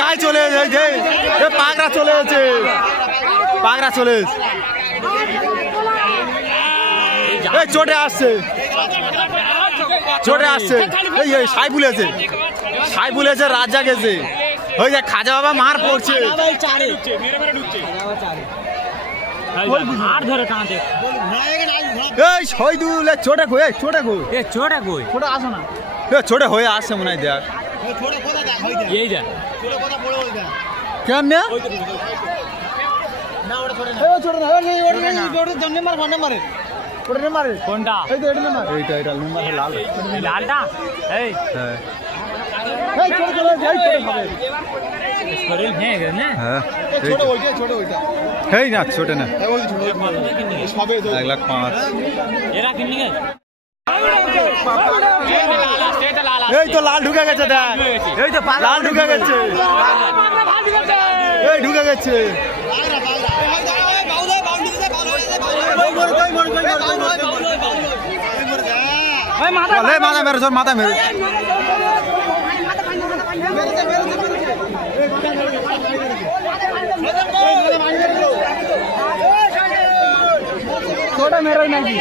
গায়ে চলে পাগড়া চলে গেছে, পাগড়া চলে চটে আসছে, চটে আসছে। এই সাইফুল আছে, সাইফুল আছে, রাজা গেছে। ওই যে খাজা বাবা মার পড়ছে। এই শহীদুল ছোটে কই, ছোটে কই, ছোটা কই, ছোট আসো না, ছোটে হয়ে আসছে মনে হয়। দেখ কেমনে কোনটা? লালটা শরীর ভেঙে গেছে না? হ্যাঁ না, ছোটে না, 1,05,000। এরা কিনলি গে? এই তো লাল ঢুকে গেছে, দেখ এই তো লাল ঢুকে গেছে, এই ঢুকে গেছে। মাথা মেরে সর, মাথা মেরে ছোটা মেরে নাকি